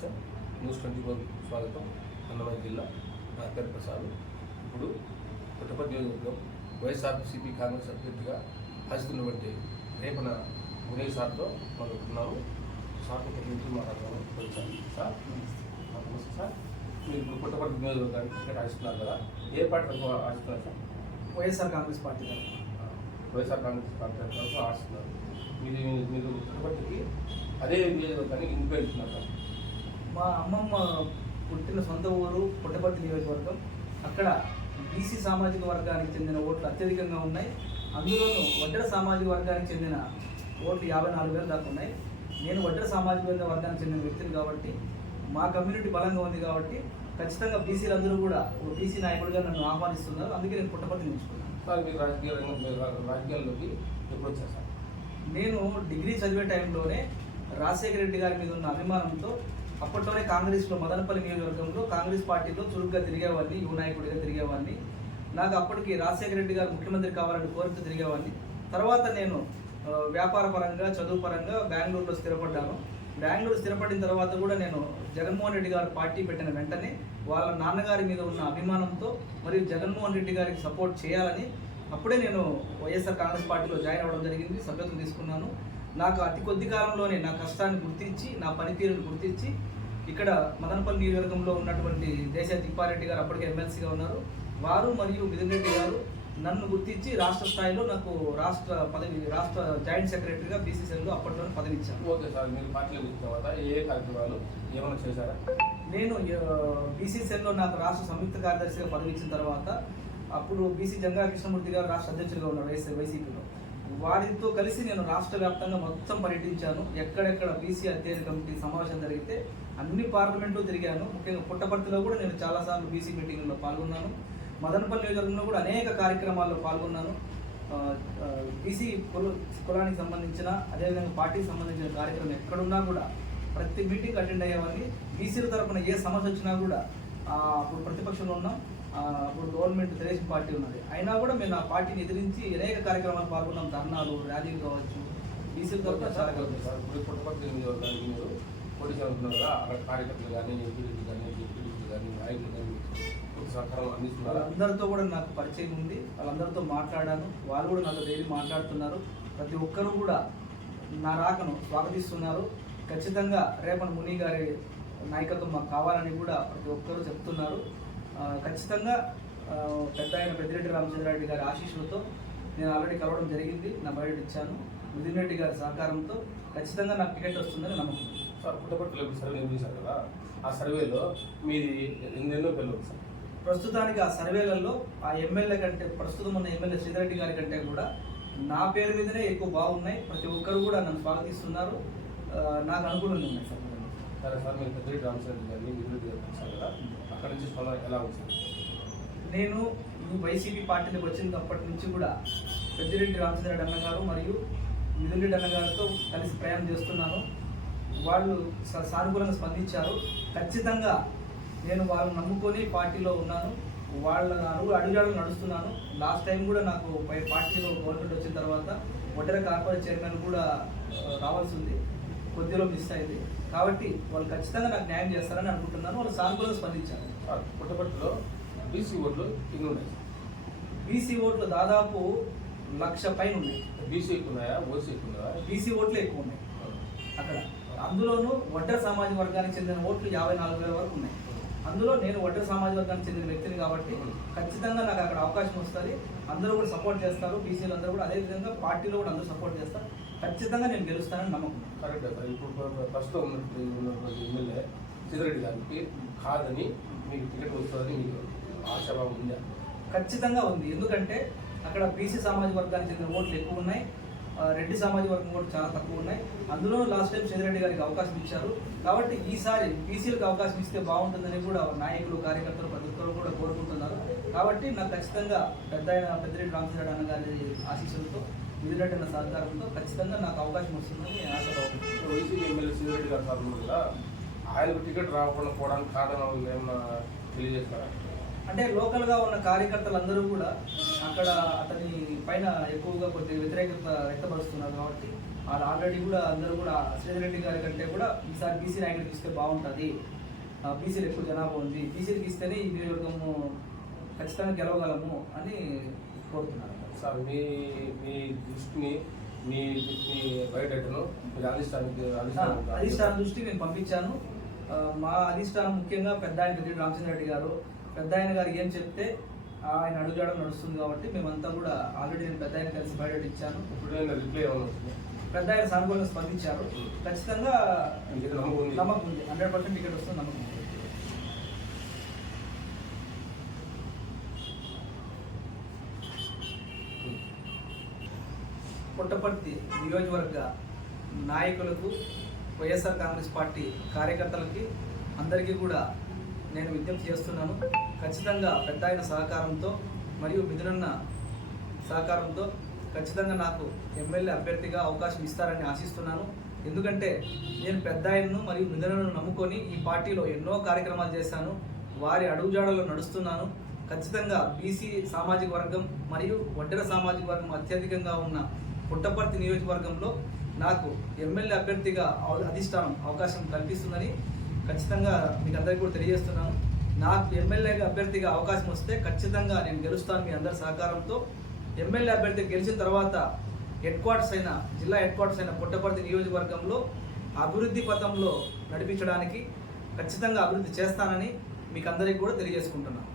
నమస్తే. న్యూస్ 24 స్వాగతం. అన్నమయ్య జిల్లా నా పేరు ప్రసాద్. ఇప్పుడు పుట్టపర్తి నియోజకవర్గం వైఎస్ఆర్సీపీ కాంగ్రెస్ అభ్యర్థిగా ఆశిస్తున్నటువంటి రేపన ఉదయ్ సార్తో మనం ఉన్నాము. సార్తో ప్రతినిధులు మాట్లాడుతున్నాము. సార్ నమస్తే సార్. మీరు ఇప్పుడు పుట్టపర్తి నియోజకవర్గానికి టికెట్ ఆశిస్తున్నారు కదా, ఏ పార్టీ ఆశిస్తున్నారు sir? YSR Congress party YSR Congress party తరఫున ఆశిస్తున్నారు. మీరు పుట్టపర్తికి అదే నియోజకవర్గానికి ఎందుకు వెళ్తున్నారు సార్? మా అమ్మమ్మ పుట్టిన సొంత ఊరు పుట్టపర్తి నియోజకవర్గం. అక్కడ బీసీ సామాజిక వర్గానికి చెందిన ఓట్లు అత్యధికంగా ఉన్నాయి. అందులోనూ వడ్డెర సామాజిక వర్గానికి చెందిన ఓట్లు 54,000 దాకా ఉన్నాయి. నేను వడ్డెర సామాజిక వర్గానికి చెందిన వ్యక్తిని కాబట్టి మా కమ్యూనిటీ బలంగా ఉంది కాబట్టి ఖచ్చితంగా బీసీలందరూ కూడా ఒక బీసీ నాయకుడిగా నన్ను ఆహ్వానిస్తున్నారు. అందుకే నేను పుట్టపర్తి ఎంచుకున్నాను. సార్, మీరు రాజకీయాల్లోకి ఎప్పుడు వచ్చారు సార్? నేను డిగ్రీ చదివే టైంలోనే రాజశేఖర రెడ్డి గారి మీద ఉన్న అభిమానంతో అప్పట్లోనే కాంగ్రెస్లో మదనపల్లి నియోజకవర్గంలో కాంగ్రెస్ పార్టీలో చురుగ్గా తిరిగేవాడిని, యువ నాయకుడిగా తిరిగేవాడిని. నాకు అప్పటికి రాజశేఖర రెడ్డి గారు ముఖ్యమంత్రి కావాలని కోరిక తిరిగేవాడిని. తర్వాత నేను వ్యాపార పరంగా, చదువు పరంగా బెంగళూరులో స్థిరపడ్డాను. బెంగళూరు స్థిరపడిన తర్వాత కూడా నేను జగన్మోహన్ రెడ్డి గారు పార్టీ పెట్టిన వెంటనే వాళ్ళ నాన్నగారి మీద ఉన్న అభిమానంతో మరియు జగన్మోహన్ రెడ్డి గారికి సపోర్ట్ చేయాలని అప్పుడే నేను వైఎస్ఆర్ కాంగ్రెస్ పార్టీలో జాయిన్ అవ్వడం జరిగింది. సభ్యత్వం తీసుకున్నాను. నాకు అతి కొద్ది కాలంలోనే నా కష్టాన్ని గుర్తించి, నా పనితీరును గుర్తించి ఇక్కడ మదనపల్లి నియోజకవర్గంలో ఉన్నటువంటి దేశ తిప్పారెడ్డి గారు అప్పటికే ఎమ్మెల్సీగా ఉన్నారు. వారు మరియు మిథున్ రెడ్డి గారు నన్ను గుర్తించి రాష్ట్ర స్థాయిలో నాకు రాష్ట్ర జాయింట్ సెక్రటరీగా బీసీసీఎల్లో అప్పట్లోనే పదవి ఇచ్చాను. ఓకే సార్, మీరు పార్టీలో వచ్చిన తర్వాత ఏ కార్యక్రమాలు ఏమైనా చేశారా? నేను బీసీసీఎల్లో నాకు రాష్ట్ర సంయుక్త కార్యదర్శిగా పదవి ఇచ్చిన తర్వాత అప్పుడు బీసీ జంగా కృష్ణమూర్తి గారు రాష్ట్ర అధ్యక్షులుగా ఉన్నారు వైసీపీలో. వారితో కలిసి నేను రాష్ట్ర వ్యాప్తంగా మొత్తం పర్యటించాను. ఎక్కడెక్కడ బీసీ అధ్యయన కమిటీ సమావేశం జరిగితే అన్ని పార్లమెంట్లు తిరిగాను. ముఖ్యంగా పుట్టపర్తిలో కూడా నేను చాలాసార్లు బీసీ మీటింగ్లో పాల్గొన్నాను. మదనపల్లి నియోజకవర్గంలో కూడా అనేక కార్యక్రమాల్లో పాల్గొన్నాను. బీసీ కులానికి సంబంధించిన, అదేవిధంగా పార్టీకి సంబంధించిన కార్యక్రమం ఎక్కడున్నా కూడా ప్రతి మీటింగ్ అటెండ్ అయ్యేవాడిని. బీసీల తరఫున ఏ సమస్య వచ్చినా కూడా అప్పుడు ప్రతిపక్షంలో ఉన్నాం, అప్పుడు గవర్నమెంట్ తెలుగుదేశం పార్టీ ఉన్నది. అయినా కూడా మేము ఆ పార్టీని ఎదిరించి అనేక కార్యక్రమాలు పాల్గొన్నాం. ధర్నాలు, ర్యాలీలు కావచ్చు. బీసీల తరఫున చాలా పుట్టపర్తి నియోజకవర్గానికి మీరు పోటీ చేస్తున్నారు కదా, అక్కడ కార్యకర్తలు కానీ, ఎంపీలు కానీ, డిప్యూటీలు కానీ, నాయకులు కానీ సహకారం అందిస్తున్నారు. అందరితో కూడా నాకు పరిచయం ఉంది. వాళ్ళందరితో మాట్లాడాను. వాళ్ళు కూడా నాతో డైలీ మాట్లాడుతున్నారు. ప్రతి ఒక్కరూ కూడా నా రాకను స్వాగతిస్తున్నారు. ఖచ్చితంగా రేపన ముని గారి నాయకత్వం మాకు కావాలని కూడా ప్రతి ఒక్కరూ చెప్తున్నారు. ఖచ్చితంగా పెద్ద ఆయన పెద్దిరెడ్డి రామచంద్రారెడ్డి గారి ఆశీస్సులతో నేను ఆల్రెడీ కలవడం జరిగింది. నా బయట ఇచ్చాను. మిథున్ రెడ్డి గారి సహకారంతో ఖచ్చితంగా నాకు టికెట్ వస్తుందని నమ్మకం. సార్, పుట్టపర్తిలో సర్వే చేశారు కదా, ఆ సర్వేలో మీది ఎన్నెన్నో పిల్లలు సార్? ప్రస్తుతానికి ఆ సర్వేలలో ఆ ఎమ్మెల్యే కంటే, ప్రస్తుతం ఉన్న ఎమ్మెల్యే శ్రీధరెడ్డి గారి కంటే కూడా నా పేరు మీదనే ఎక్కువ బాగున్నాయి. ప్రతి ఒక్కరు కూడా నన్ను స్వాగతిస్తున్నారు. నాకు అనుకూలంగా ఉన్నాయి సార్. సరే సార్, మీరు పెద్దిరెడ్డి రామచంద్ర గారిని మిథున్ రెడ్డి గారు చూసారు కదా, అక్కడ నుంచి స్పందన ఎలా వచ్చింది? నేను ఈ వైసీపీ పార్టీకి వచ్చినప్పటి నుంచి కూడా పెద్దిరెడ్డి రామచంద్రరెడ్డి అన్న గారు మరియు మిథున్ రెడ్డి అన్న గారితో కలిసి ప్రయాణం చేస్తున్నాను. వాళ్ళు సానుకూలంగా స్పందించారు. ఖచ్చితంగా నేను వాళ్ళని నమ్ముకొని పార్టీలో ఉన్నాను. వాళ్ళ అడుగుజాడలు నడుస్తున్నాను. లాస్ట్ టైం కూడా నాకు పార్టీలో గవర్నమెంట్ వచ్చిన తర్వాత వడ్డెర కార్పొరేట్ చైర్మన్ కూడా రావాల్సి ఉంది, కొద్దిలో మిస్ అయింది. కాబట్టి వాళ్ళు ఖచ్చితంగా నాకు న్యాయం చేస్తారని అనుకుంటున్నాను. వాళ్ళు సానుకూలంగా స్పందించారు. పుట్టపర్తిలో బీసీ ఓట్లు ఎన్ని ఉన్నాయి? బీసీ ఓట్లు దాదాపు 1,00,000 పైన ఉన్నాయి. బీసీ ఎక్కువ ఉన్నాయా, ఓసీ ఎక్కువ ఉన్నాయా? బీసీ ఓట్లు ఎక్కువ ఉన్నాయి అక్కడ. అందులోనూ వడ్డెర సామాజిక వర్గానికి చెందిన ఓట్లు 54,000 వరకు ఉన్నాయి. అందులో నేను వడ్డెర సామాజిక వర్గానికి చెందిన వ్యక్తిని కాబట్టి ఖచ్చితంగా నాకు అక్కడ అవకాశం వస్తుంది. అందరూ కూడా సపోర్ట్ చేస్తారు. బీసీలు అందరూ కూడా, అదేవిధంగా పార్టీలో కూడా అందరూ సపోర్ట్ చేస్తారు. ఖచ్చితంగా నేను గెలుస్తానని నమ్మకం. Correct sir. ఇప్పుడు ప్రస్తుతం ఉన్నటువంటి ఎమ్మెల్యే శ్రీధరెడ్డి గారికి కాదని మీకు టికెట్ వస్తుందని మీకు ఆశాభావం ఉందా? ఖచ్చితంగా ఉంది. ఎందుకంటే అక్కడ బీసీ సామాజిక వర్గానికి చెందిన ఓట్లు ఎక్కువ ఉన్నాయి, రెడ్డి సామాజిక వర్గం ఓట్లు చాలా తక్కువ ఉన్నాయి. అందులో లాస్ట్ టైం శ్రీధరెడ్డి గారికి అవకాశం ఇచ్చారు. కాబట్టి ఈసారి బీసీలకు అవకాశం ఇస్తే బాగుంటుందని కూడా నాయకులు, కార్యకర్తలు ప్రతి ఒక్కరు కూడా కోరుకుంటున్నారు. కాబట్టి నాకు ఖచ్చితంగా పెద్దిరెడ్డి రామచంద్రరెడ్డి అన్న గారి ఆశీస్సులతో, మిథున్ రెడ్డి అన్న సహకారంతో ఖచ్చితంగా నాకు అవకాశం వస్తుందని ఆశపడుతున్నాను. వైసీపీ ఎమ్మెల్యే శ్రీధరెడ్డి గారు సార్ కదా, ఆయనకు టికెట్ రాకుండా పోవడానికి కారణం ఏమన్నా తెలియజేస్తారా? అంటే లోకల్గా ఉన్న కార్యకర్తలందరూ కూడా అక్కడ అతని పైన ఎక్కువగా కొద్దిగా వ్యతిరేకత వ్యక్తపరుస్తున్నారు. కాబట్టి వాళ్ళు ఆల్రెడీ కూడా అందరూ కూడా శ్రీధర్ రెడ్డి గారి కంటే కూడా ఈసారి బీసీ నాయకుడికి ఇస్తే బాగుంటుంది, బీసీలు ఎక్కువ జనాభా ఉంది, బీసీలకు ఇస్తేనే ఈ నియోజకవర్గము ఖచ్చితంగా గెలవగలము అని కోరుతున్నారు. సార్ మీ మీ దృష్టిని మీ బయోడేటాను మీరు అధిష్టానం దృష్టి నేను పంపించాను. మా అధిష్టానం ముఖ్యంగా పెద్ద ఆయన పెద్ద రామచంద్ర రెడ్డి గారు, పెద్ద ఆయన గారు ఏం చెప్తే ఆయన అడుగుజాడడం నడుస్తుంది కాబట్టి మేమంతా కూడా ఆల్రెడీ నేను పెద్ద ఆయన కలిసి బయోడేటా ఇచ్చాను. రిప్లై పెద్ద ఆయన సానుకూలంగా స్పందించారు. ఖచ్చితంగా నమ్మకం ఉంది, 100% టికెట్ వస్తుంది నమ్మకం ఉంది. పుట్టపర్తి నియోజకవర్గ నాయకులకు, వైఎస్ఆర్ కాంగ్రెస్ పార్టీ కార్యకర్తలకి అందరికీ కూడా నేను విజ్ఞప్తి చేస్తున్నాను. ఖచ్చితంగా పెద్ద ఆయన సహకారంతో మరియు మిథునన్న సహకారంతో ఖచ్చితంగా నాకు ఎమ్మెల్యే అభ్యర్థిగా అవకాశం ఇస్తారని ఆశిస్తున్నాను. ఎందుకంటే నేను పెద్ద ఆయన్ను మరియు మిథునను నమ్ముకొని ఈ పార్టీలో ఎన్నో కార్యక్రమాలు చేశాను, వారి అడుగుజాడలో నడుస్తున్నాను. ఖచ్చితంగా బీసీ సామాజిక వర్గం మరియు ఒడ్డెర సామాజిక వర్గం అత్యధికంగా ఉన్న పుట్టపర్తి నియోజకవర్గంలో నాకు ఎమ్మెల్యే అభ్యర్థిగా అధిష్టానం అవకాశం కల్పిస్తుందని ఖచ్చితంగా మీకు అందరికీ కూడా తెలియజేస్తున్నాను. నాకు ఎమ్మెల్యేగా అభ్యర్థిగా అవకాశం వస్తే ఖచ్చితంగా నేను గెలుస్తాను మీ అందరి సహకారంతో. ఎమ్మెల్యే అభ్యర్థి గెలిచిన తర్వాత జిల్లా హెడ్ క్వార్టర్స్ అయిన పుట్టపర్తి నియోజకవర్గంలో అభివృద్ధి పథంలో నడిపించడానికి ఖచ్చితంగా అభివృద్ధి చేస్తానని మీకు అందరికీ కూడా తెలియజేసుకుంటున్నాను.